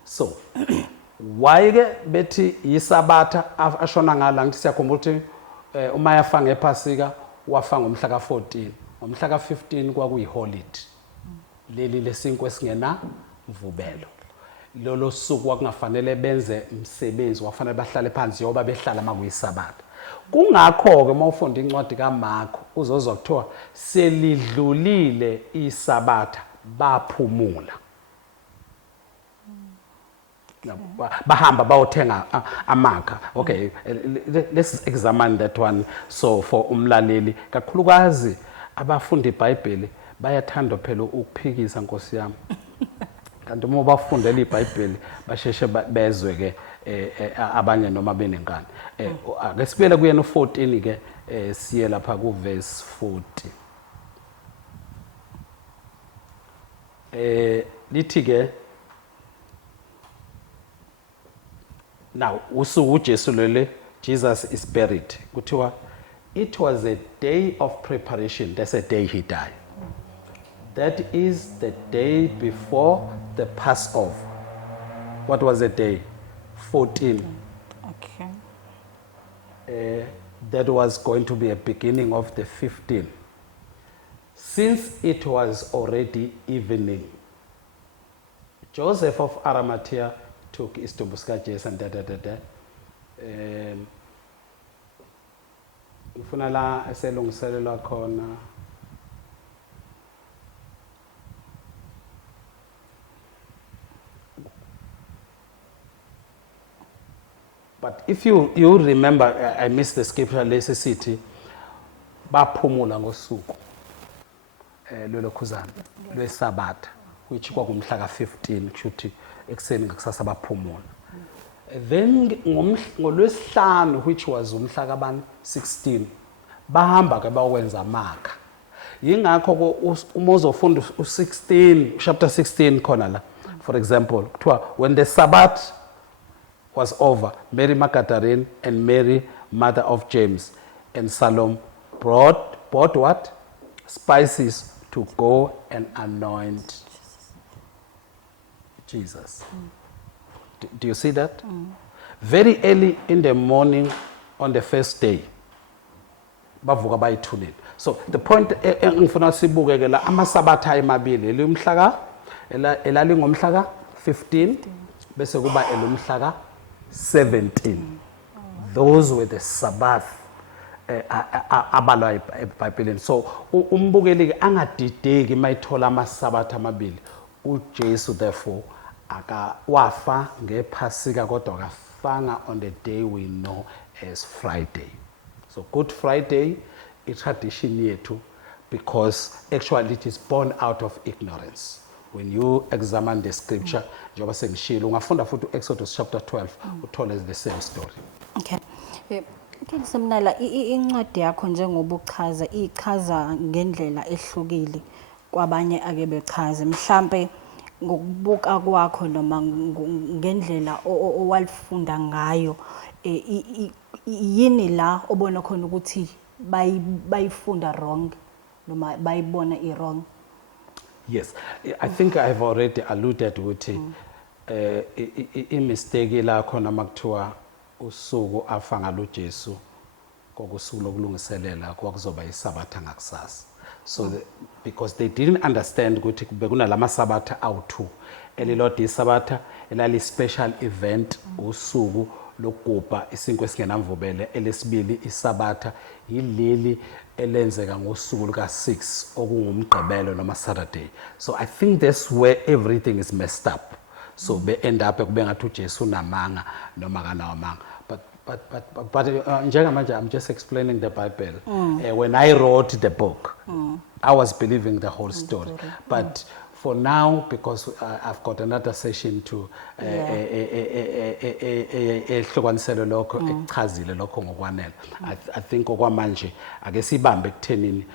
so why ke bethi yisabatha ashona ngala ngithi siyakhumbula ukuthi uma yafa ngephasika wafa ngomhla ka-14 ngomhla ka-15 kwakuyiholiday leli lesinkwe esingena mvubelo lolo suku wakungafanele benze umsebenzi wafanele bahlale phansi yoba behlala makuyisabatha kungakho ke mawufunda incwadi kaMarko uzozwa kuthiwa selidlulile isabatha baphumula bahamba bayothenga amakha okay let's examine that one so for umlaleli kakhulukazi abafunda iBhayibheli bayathanda phela ukuphikisa Nkosi yami kanti uma bafundela iBhayibheli basheshe bezwe ke abanye noma benenkani ake sibuyele kuyena u14 ke siye lapha ku verse 40 lithi ke now usuku uJesu lele Jesus is buried kuthiwa it was a day of preparation that's a day he died That is the day before the Passover. What was the day? 14. Okay. That was going to be a beginning of the 15. Since it was already evening, Joseph of Arimathea took Istobuska Jesu and ngifuna la eselungiselelwa khona. But if you remember, I missed the scripture lesi sithi baphumula ngosuku lolokhuzana lwesabatha, which kwakumhla ka-15 kushuthi ekuseni ngakusasa baphumula. Then ngolwesihlanu, which was umhla kabani 16, bahamba ke bawenza amakha. Yingakho uma uzofunda u16 chapter 16 khona la, for example, kuthiwa when the Sabbath was over, Mary Magdalene and Mary, mother of James, and Salome bought what? Spices to go and anoint Jesus. Do you see that? Very early in the morning on the first day, bavuka bayithulile. So the point engifuna sibuke ke la amasabatha emabili elumhla elingomhla ka 15 bese kuba elumhla ka 17. Those were the Sabbath abalwa eBhayibhelini. So umbukeli ke angadideki mayithola amasabatha amabili. uJesu therefore wafa ngephasika kodwa kafanga on the day we know as Friday. So Good Friday is tradition yethu because actually it is born out of ignorance. When you examine the scripture, njengoba sengishilo ungafunda futhi Exodus chapter 12 uthole the same story. Okay. Kingsomnala incwadi yakho njengoba uchaza ichaza ngendlela ehlukile kwabanye ake bechaze mhlambe ngokubuka kwakho noma ngendlela owalifunda ngayo yini la obona khona ukuthi bayifunda wrong noma bayibona wrong? Yes, I think I've already alluded ukuthi imistake la khona makuthiwa usuku afa ngalo Jesu kokusuku lokulungiselela kwakuzoba isabatha ngakusasa. So because they didn't understand ukuthi bekunalama sabatha awu2 elilodwa isabatha elali special event usuku lokugubha isinkwe singenamvubele, elesibili isabatha yileli elenzeka ngosuku luka 6 okungumgqibelo noma Saturday. So I think that's where everything is messed up. So be end up kube ngathi uJesu namanga noma kanawamanga. But njengamanje I'm just explaining the Bible. When I wrote the book, I was believing the whole story. But for now, because I've got another session to ehlukaniselo lokho ekuchazile lokho ngokwanele. I think okwamanje ake sibambe ekuthenini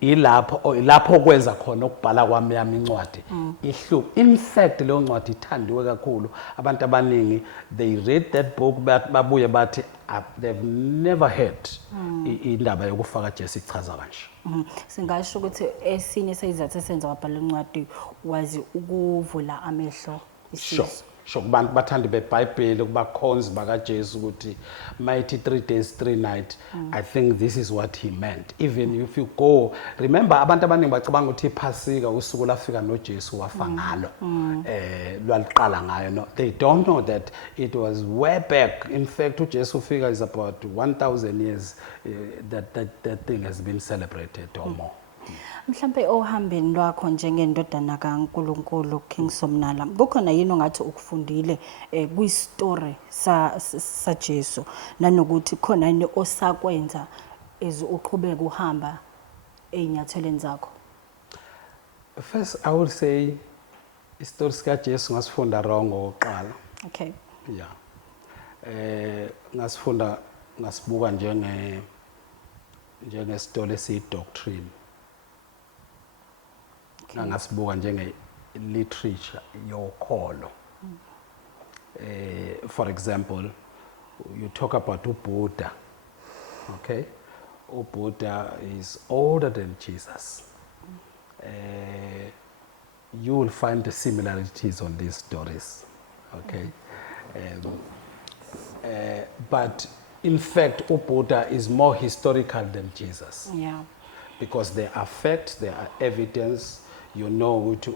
ilapho kwenza khona ukubhala kwami yami incwadi ihluka. In fact leyo ncwadi ithandiwe kakhulu. Abantu abaningi they read that book babuye bathi they've never heard indaba yokufaka Jesu ichaza kanje. Singasho ukuthi esinye seyizathu esenza wabhala incwadi wazi ukuvula amehlo isizwe. Sure, kubantu bathanda beBhayibheli kubakhonzi bakaJesu ukuthi mighty 3 days 3 nights. I think this is what he meant. Even if you go, remember abantu abaningi bacabanga ukuthi iphasika usuku lafika noJesu wafa ngalo lwaliqala ngayo. No, they don't know that it was way back. In fact uJesu figure is about 1000 years that thing has been celebrated or more. Mhlambe ohambeni lwakho njengendodana kaNkulunkulu Kingsomnala kukhona yini ongathi ukufundile kwistory sa Jesu nanokuthi khona yini osakwenza uqhubeka uhamba einyatheleni zakho? First I would say istory sika Jesu ngasifunda wrong oqala. Okay. Yeah. Ngasifunda ngasibuka njenge story esi doctrine. Ngasibuka njenge literature yokholo. For example, you talk about uBuddha. Okay? uBuddha is older than Jesus. you will find the similarities on these stories, okay? But in fact, Buddha is more historical than Jesus. Yeah. Because there are facts, there are evidence. You know ukuthi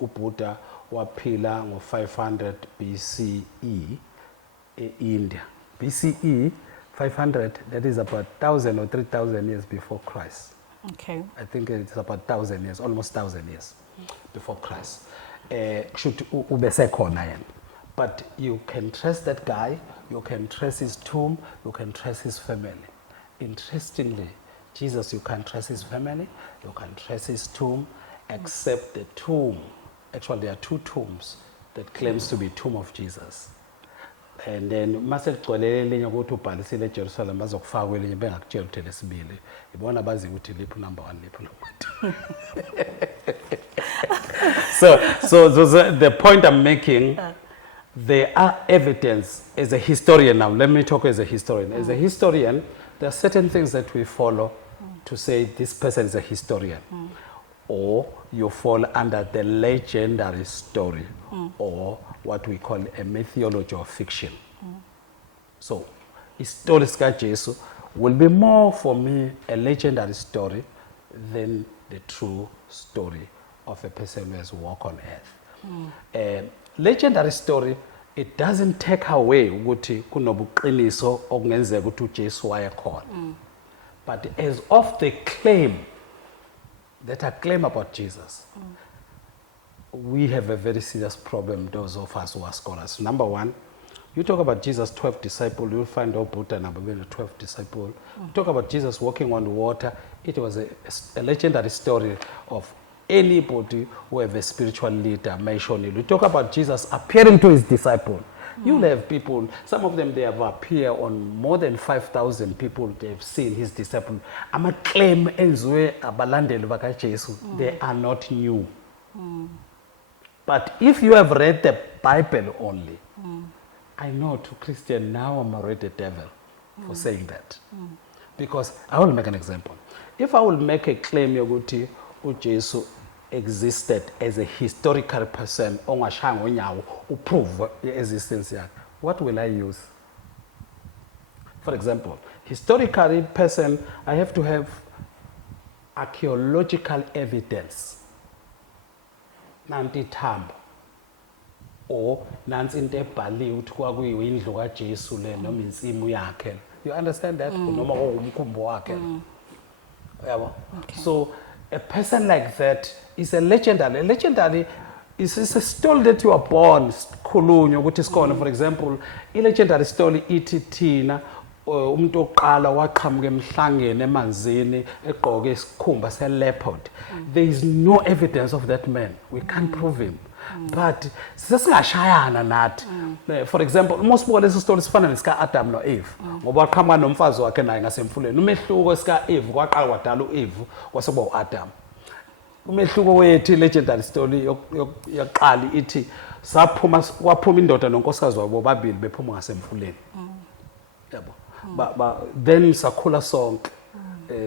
uBuddha waphila ngo-500 BCE India. BCE 500, that is about 1,000 or 3,000 years before Christ. Okay. I think it's about 1,000 years, almost 1,000 years before Christ. But you can trace that guy, you can trace his tomb, you can trace his family. Interestingly, Jesus, you can trace his family, you can trace his tomb, except the tomb. Actually, there are two tombs that claims to be tomb of Jesus. And then mase kugcwele elinye ukuthi ubhalisile eJerusalem bazokufaka elinye bengakutshela ukuthi lesibili. Ibona bazi ukuthi liphu number 1 liphu number 2. So the point I'm making, there are evidence as a historian now. Let me talk as a historian. As a historian, there are certain things that we follow to say this person is a historian. Or you fall under the legendary story or what we call a mythology or fiction. So, story ska Jesu will be more for me a legendary story than the true story of a person who has walked on earth. Legendary story, it doesn't take away ukuthi kunobuqiniso okungenzeka ukuthi uJesu wayekhona. But as of the claim that I claim about Jesus, we have a very serious problem, those of us who are scholars. Number one, you talk about Jesus' 12 disciples, you'll find all Buddha number being the 12 disciples. You talk about Jesus walking on the water, it was a legendary story of anybody who have a spiritual leader mentioned. You talk about Jesus appearing to his disciples. You'll have people, some of them they have appeared on more than 5,000 people, they have seen his disciples. Ama claim enzwe abalandeli baka Jesu, they are not new. But if you have read the Bible only, I know to Christian now I'm already the devil for saying that. Because I will make an example. If I will make a claim yokuthi uJesu existed as a historical person, ongashanga onyawo uprove existence yakhe, what will I use? For example, historically person, I have to have archaeological evidence. Nanti thambo or nansi into ebhaliwe ukuthi kwakuyiwe indlu kaJesu le noma insimu yakhe. You understand that? Noma umkhumbo wakhe. Yabo. So a person like that is a legendary. A legendary is a story that you are born. Khulunywa ukuthi sikhona, for example, a legendary story ithi thina umuntu oqala waqhamuka emhlangeni emanzini egqoke isikhumba se-leopard. There is no evidence of that man. We can't prove him. But sesingashayana nathi. For example, most people lesi story sifana nesika Adam no Eve. Ngoba waqhamuka nomfazi wakhe naye ngasemfuleni. Umehluko sika Eve kwaqala kwadala uEve kwasekuba uAdam. Umehluko wethu legendary story yoqala ithi kwaphuma indoda nonkosikazi wabo babili bephuma ngasemfuleni. Yabo. Then sakhula sonke.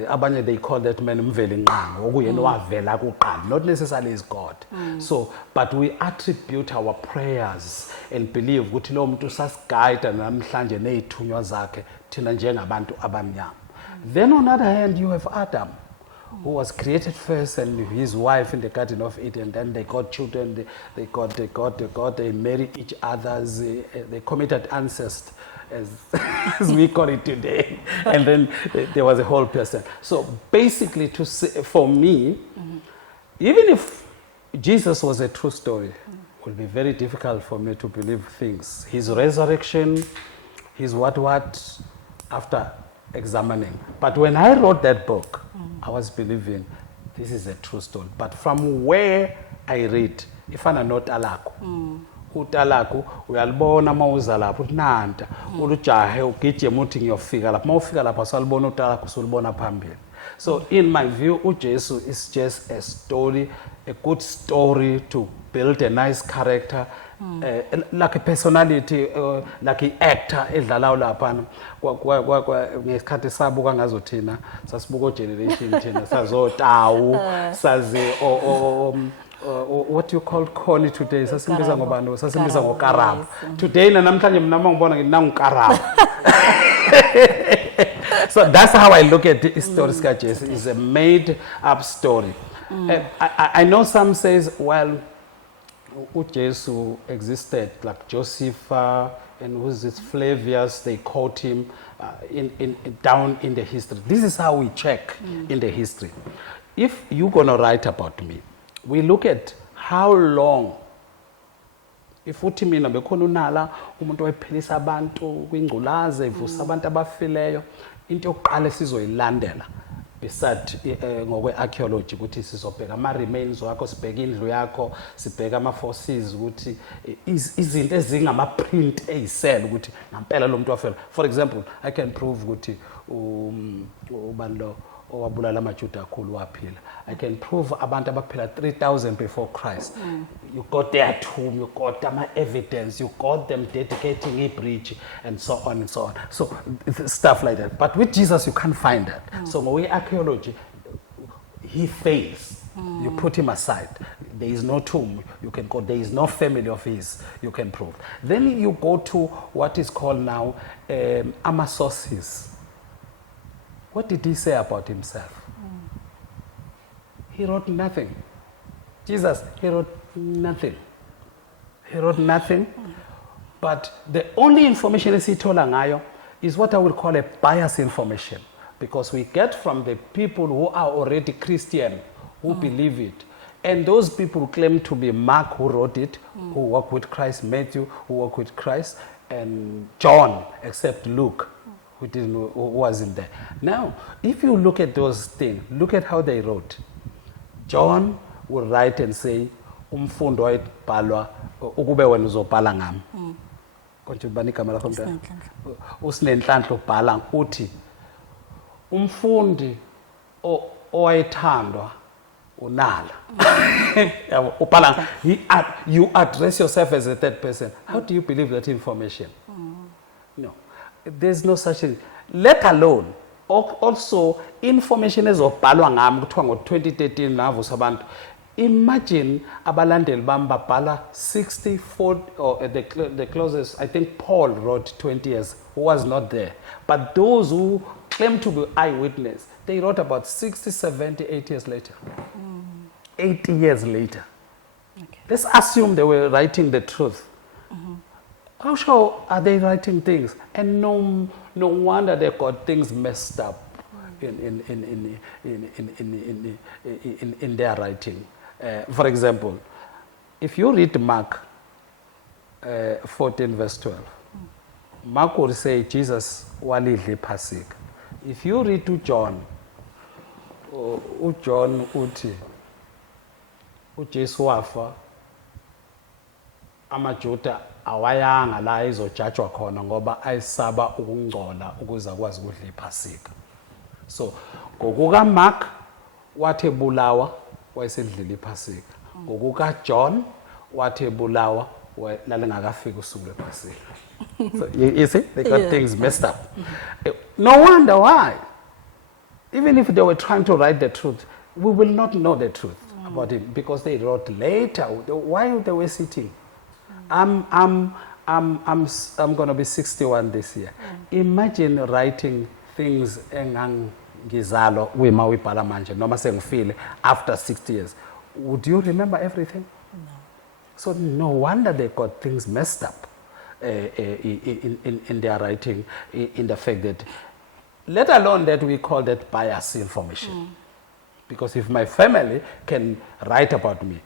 Abanye they call that man umveli nqango okuyena wavela kuqala, not necessarily is God. So but we attribute our prayers and believe ukuthi lo muntu sasigayida namhlanje nezithunywa zakhe thina njengabantu abamnyama. Then on the other hand you have Adam, who was created first, and his wife in the Garden of Eden. Then they got children, they married each other, they committed incest, as we call it today. And then there was a whole person. So basically, to say, for me, even if Jesus was a true story, it would be very difficult for me to believe things. His resurrection, his what, after examining. But when I wrote that book, I was believing this is a true story. But from where I read, if I'm not Talaku, utalaku uyalibona mawuza lapho unanta ulujahe ugijima uthi ngiyofika lapho mawufika lapho salibona utalaku sulibona phambili. So in my view uJesu is just a story, a good story to build a nice character like a personality, like an actor edlalayo laphana ngesikhathi sabuka ngazo thina sasibuka generation thina sazotawu sazi what you call Connie today sasimbiza ngobani sasimbiza ngokarabo today namhlanje mina ngibona ngithi nangukarabo. So that's how I look at the story sketches. It's a made up story. I know some says, well, Jesus existed, like Joseph and who's this Flavius, they quote him down in the history. This is how we check in the history. If you're going to write about me, we look at how long. If uthi mina bekhona unala umuntu oyiphilisa abantu kwingculaze evusa abantu abafileyo into yokuqala sizoyilandela beside ngokwe-archaeology ukuthi sizobheka ama-remains wakho sibheke indlu yakho sibheke ama-fossils ukuthi izinto ezingama-print eyisele ukuthi nampela lo muntu wafela. For example, I can prove ukuthi ubani lo owabulala amaJuda kakhulu waphila. I can prove abantu abaphila 3000 before Christ. You got their tomb, you got evidence, you got them dedicating a bridge and so on and so on. So stuff like that. But with Jesus you can't find that. So with archaeology he fails. You put him aside. There is no tomb you can go. There is no family of his you can prove. Then you go to what is called now sources. What did he say about himself? He wrote nothing. Jesus, he wrote nothing. He wrote nothing. But the only information ngayo is what I would call a bias information, because we get from the people who are already Christian, who believe it. And those people claim to be Mark, who wrote it, who walked with Christ, Matthew, who walked with Christ, and John, except Luke, who wasn't there. Now, if you look at those things, look at how they wrote. John would write and say, umfundo wayibhalwa ukube wena uzobhala ngami. Konje ubani igama lakho mntana? Usinenhlanhla ubhala uthi umfundi owayethandwa unala. Ubhala you address yourself as a third person. How do you believe that information? No. There's no such thing. Let alone also information ezobhalwa ngami kuthiwa ngo-2013 navusa abantu. Imagine abalandeli bami babhala 60, 40, or the closest, I think Paul wrote 20 years, who was not there. But those who claim to be eyewitness, they wrote about 60, 70, 80 years later. 80 years later. Okay. Let's assume they were writing the truth. How sure are they writing things? And no wonder they got things messed up in their writing. For example, if you read Mark 14 verse 12, Mark will say Jesus walidle Pasika. If you read to John, John uthi uJesu wafa amaJuda awayanga la izojajwa khona ngoba ayisaba ukungcola ukuze akwazi ukudla iPhasika. So ngokuka Mark wathi ebulawa wayesedlile iPhasika. Ngokuka John wathi ebulawa lalengakafika usuku lePhasika. So you see, they got things messed up. No wonder why. Even if they were trying to write the truth, we will not know the truth about him because they wrote later. While they were sitting, I'm going to be 61 this year. Imagine writing things engangizalo wima wibhala manje noma sengifile after 60 years. Would you remember everything? No. So no wonder they got things messed up in their writing, in the fact that, let alone that we call that bias information. Because if my family can write about me,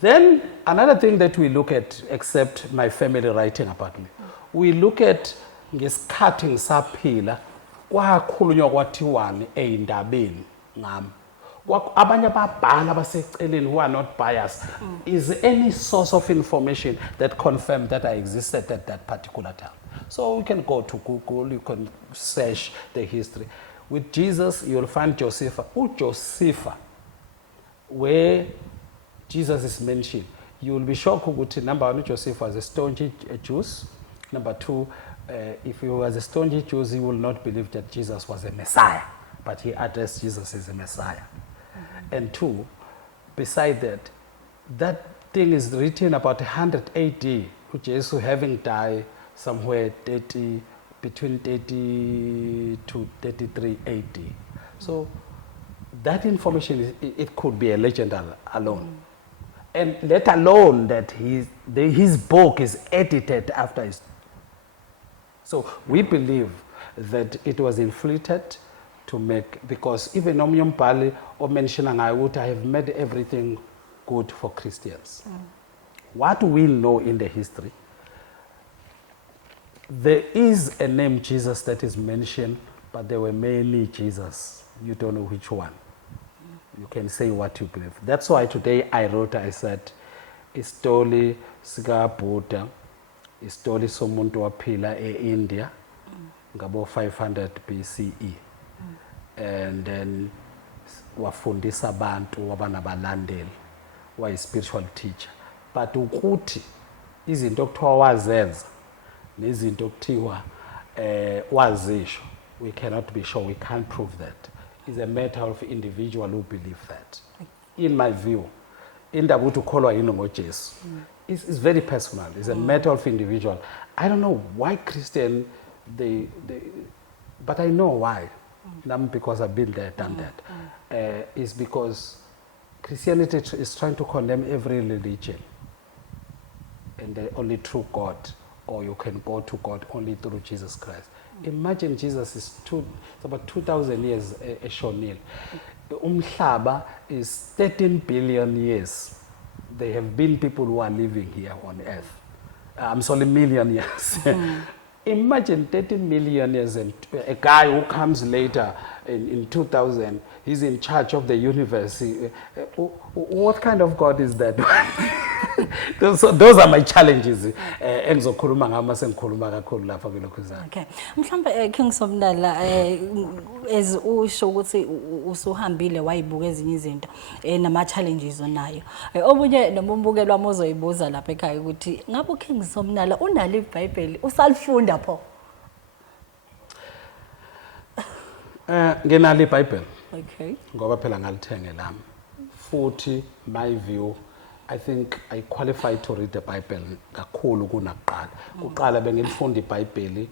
then another thing that we look at, except my family writing about me, we look at ngesikhathi ngisaphila kwakhulunywa kwathiwani ey'ndabeni ngami. Abanye ababhala abaseceleni who are not biased. Is there any source of information that confirms that I existed at that particular time? So you can go to Google, you can search the history. With Jesus, you'll find Joseph. Joseph, where Jesus is mentioned, you will be shocked ukuthi number one, Joseph was a staunch Jew. Number two, if he was a staunch Jew, he will not believe that Jesus was a Messiah, but he addressed Jesus as a Messiah. And two, beside that, that thing is written about 100 AD, Jesus having died somewhere between 30 to 33 AD. So that information, it could be a legend alone. And let alone that his book is edited after his. So we believe that it was inflated to make, because even Omnium Pali or mentioning I have made everything good for Christians. What we know in the history, there is a name Jesus that is mentioned, but there were many Jesus. You don't know which one. You can say what you believe. That's why today I said, istori sika Buddha, istori somuntu waphila e-India, ngabo 500 BCE. And then wafundisa abantu wabanabalandeli, wa spiritual teacher. But ukuthi izinto okuthiwa wazenza nezinto okuthiwa wazisho, we cannot be sure, we can't prove that. It's a matter of individual who believe that. In my view, indaba ukuthi ukholwa yini ngoJesu, it's very personal. It's a matter of individual. I don't know why Christian but I know why. Not because I've been there, done that. It's because Christianity is trying to condemn every religion and the only true God, or you can go to God only through Jesus Christ. Imagine Jesus is it's about 2,000 years eshonile. Umhlaba is 13 billion years. There have been people who are living here on earth. I'm sorry, million years. Imagine 13 million years and a guy who comes later in 2000, he's in charge of the universe. What kind of God is that? Those are my challenges. Engizokhuluma ngama sengikhuluma kakhulu lapha kulokuzana. Okay. Mhlambe Kingsomnala as usho ukuthi usuhambile wayibuka ezinye izinto nama challenges onayo. Obunye nomumbukelo wami ozoyibuza lapha ekhaya ukuthi ngabe Kingsomnala unalo iBhayibheli usalifunda pho? Nginalo iBhayibheli. Okay. Ngoba phela ngalithenga lami. Futhi my view, I think I qualify to read the Bible kakhulu kunakuqala. Kuqala bengilifunda iBhayibheli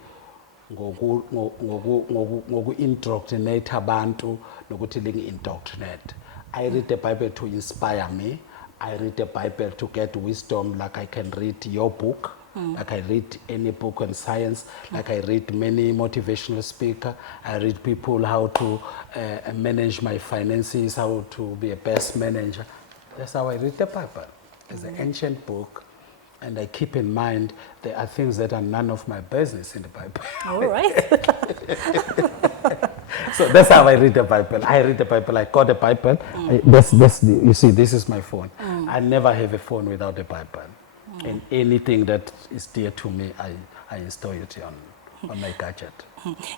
ngoku indoctrinate abantu nokuthi lingi-indoctrinate. I read the Bible to inspire me. I read the Bible to get wisdom, like I can read your book, like I read any book on science, like I read many motivational speakers. I read people how to manage my finances, how to be a best manager. That's how I read the Bible. It's an ancient book, and I keep in mind there are things that are none of my business in the Bible. All right. So that's how I read the Bible. I read the Bible. I got the Bible. You see, this is my phone. I never have a phone without the Bible. And anything that is dear to me, I install it on my gadget.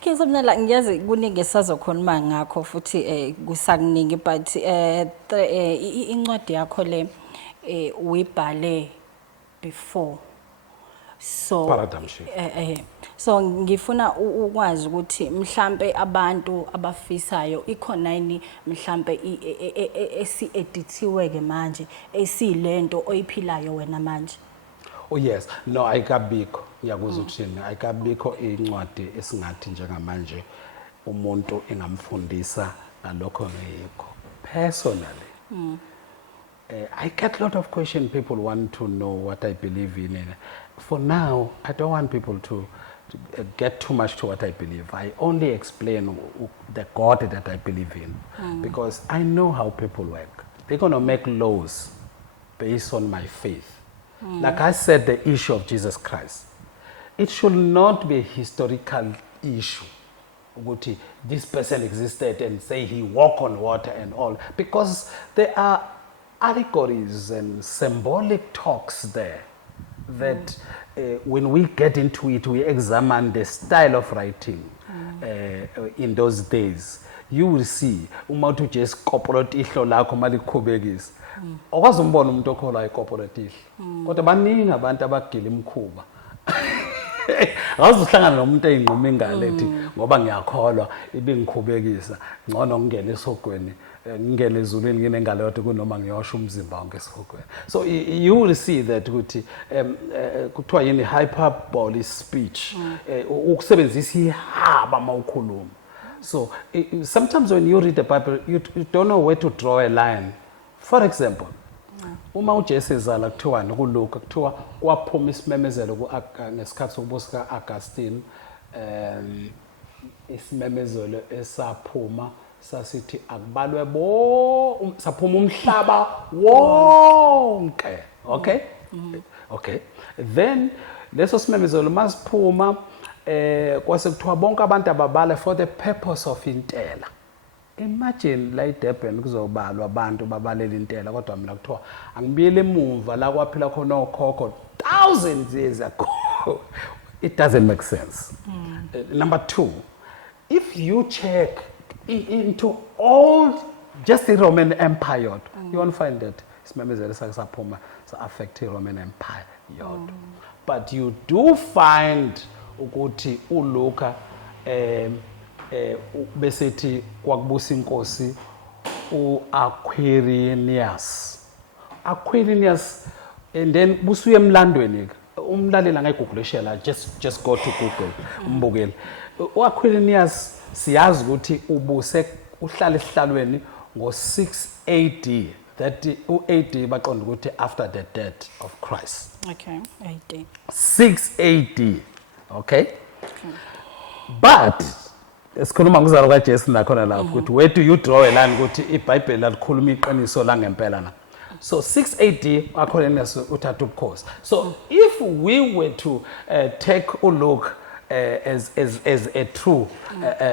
Kingsomnala ngiyazi kuningi sazokhuluma ngakho futhi kusakuningi, but incwadi yakho le uyibhale before, so Paradigm shift. So ngifuna ukwazi ukuthi mhlambe abantu abafisayo ikhona yini mhlambe esi-edithiwe ke manje esilento oyiphilayo wena manje? Oh yes, no, ayikabikho. Ngiyakuzwa ukuthini, ayikabikho incwadi esingathi njengamanje umuntu engamfundisa ngalokho ngekho. Personally, I get a lot of questions. People want to know what I believe in. And for now, I don't want people to get too much to what I believe. I only explain the God that I believe in, because I know how people work. They're going to make laws based on my faith. Like I said, the issue of Jesus Christ, it should not be a historical issue. This person existed and say he walked on water and all, because there are allegories and symbolic talks there that when we get into it, we examine the style of writing in those days. you will see uma uthi uJesu kopolota ihlo lakho malikhubekisa awukwazi umbona umuntu okholwa ikopolota ihlo kodwa baningi abantu abagila imkhuba awuzuhlangana nomuntu eyinquma ingalo ethi ngoba ngiyakholwa ibingikhubekisa ngcono ngingena esogweni ngingena ezulwini nginengalo yodwa kunoma ngiyosha umzimba wonke esogweni. So you will see that ukuthi kuthiwa yini hyperbole speech ukusebenzisa ihaba mawukhuluma. So sometimes when you read the Bible you don't know where to draw a line. For example, uma uJesu ezala kuthiwani kuLuka kuthiwa kwaphuma isimemezelo ngesikhathi sokubusa kaAugustine isimemezelo esaphuma sasithi akubalwe saphuma umhlaba wonke. Okay? Okay. Then leso simemezelo masiphuma kwase kuthiwa bonke abantu ababala for the purpose of intela. Imagine la eDurban kuzobalwa abantu babalela intela kodwa mina kuthiwa angibiyele emuva la kwaphila khona okhokho thousands years ago. It doesn't make sense. Number 2, if you check into all just the Roman Empire, you won't find that isimemezelo saphuma affect the Roman Empire yodwa. But you do find ukuthi uLuka besethi kwakubusa inkosi uAquirinius and then busuye emlandweni umlaleli angayigoogleshela just go to Google umbukele uAquirinius siyazi ukuthi ubuse uhlala esihlalweni ngo6 AD that u-AD baqonda ukuthi after the death of Christ. Okay, 8 6 AD. Okay? But esikhuluma ngozalo kaJesu nakhona lapho ukuthi where do you draw a line ukuthi iBhayibheli alikhuluma iqiniso la ngempela na. So 6 AD Aquirinius uthatha ubukhosi. So if we were to take a look as a true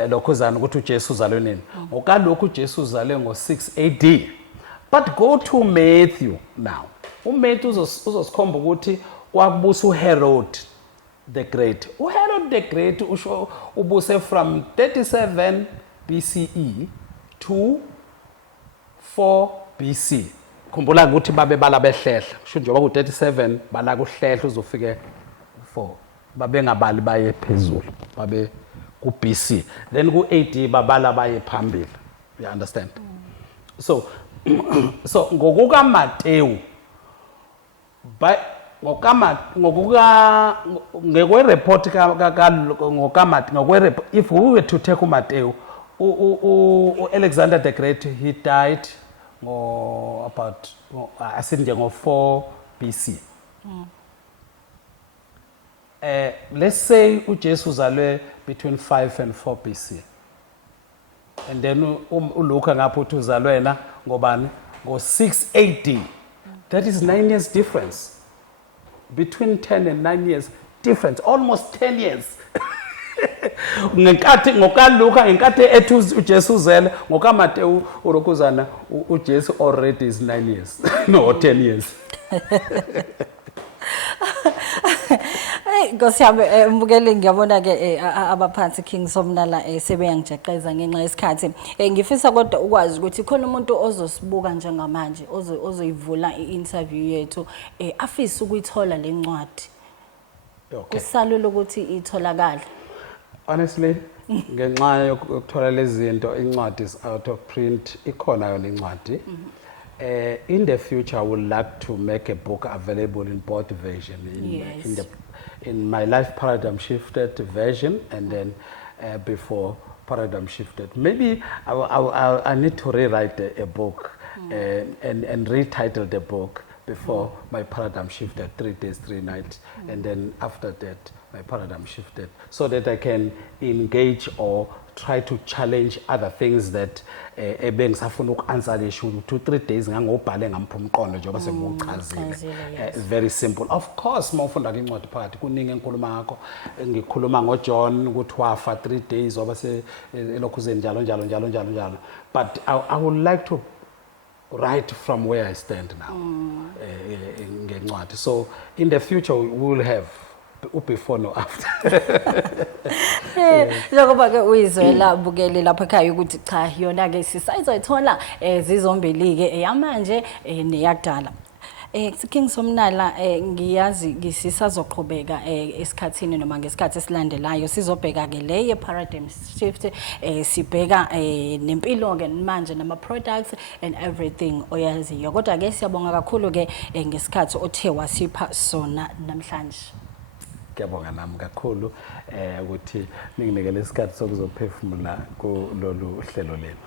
lokhuzana ukuthi uJesu uzalwe nini ngokalokhu uJesu uzalwe ngo6 AD. But go to Matthew now. uMatthew uzosikhomba ukuthi kwakubusa uHerod the Great. uHerod the Great usho ubuse from 37 BCE to 4 BC. Khumbula ukuthi babe bala behlehla. Kusho njengoba ku37 bala kuhlehla uzofike 4. Babe ngabali baye phezulu. Babe ku BC. Then ku AD babala baye phambili. You understand? So ngokuka Matthew ngekwe-report if we were to take uMatthew Alexander the Great, he died about asithi ngo4 BC. Let's say uJesu uzalwe between 5 and 4 BC. And then uLuka ngapho uthi uzalwena ngobani ngo6 AD. That is 9 years difference. Between 10 and 9 years difference, almost 10 years. Ngenkathi ngokaLuka ngenkathi ethi uJesu uzele ngokaMatthew urokhuzana uJesu already is 9 years. No, 10 years. Hey Nkosiyami mbukeli ngiyabona ke abaphansi Kingsomnala sebeyangijeqeza ngenxa yesikhathi. Ngifisa kodwa ukwazi ukuthi khona umuntu ozosibuka njengamanje ozoyivula i-interview yethu afisa ukuyithola lencwadi. Okay. Kusalula ukuthi itholakala. Honestly, ngenxa yokuthola lezi zinto incwadi is out of print ikhona yona incwadi. In the future I would like to make a book available in both version in my life paradigm shifted version and then before paradigm shifted. Maybe I need to rewrite a book and retitle the book before my paradigm shifted 3 days 3 nights and then after that my paradigm shifted so that I can engage or try to challenge other things that ebengisafuna ukanswer le issue 2-3 days ngangobhale ngamphumqondo njengoba sengichazile. Very simple. Of course mawufunda incwadi phakathi kuningi enkuluma ngakho ngikhuluma ngoJohn ukuthi wafa 3 days waba se elokhuzeni njalo but I would like to write from where I stand now ngencwadi. So in the future we will have before no after. Njengoba ke uyizwela bukele lapha ekhaya ukuthi cha yona ke sisayizothola zizombili ke yamanje neyadala. Kingsomnala ngiyazi ngisisazoqhubeka esikhathini noma ngesikhathi esilandelayo sizobheka ke le paradigm shift sibheka nempilo ke manje nama products and everything oyaziyo kodwa ke siyabonga kakhulu ke ngesikhathi othe wasipha sona namhlanje. Ngiyabonga nami kakhulu ukuthi ninginikele isikhathi sokuzophefumula kulolu hlelo lenu.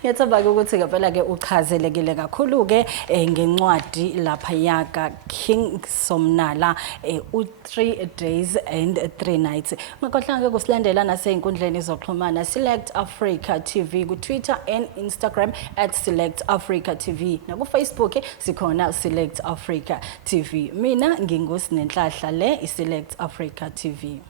Ngiyathemba ukuthi ngempela ke uchazelekile kakhulu ke ngencwadi lapha yaka Kingsomnala u3 days and 3 nights. Ngakhohlanga ke kusilandela nasey'nkundleni zokuxhumana Select Africa TV ku Twitter and Instagram @SelectAfricaTV na ku Facebook sikhona Select Africa TV. Mina ngingusinenhlahla le iSelect Africa TV.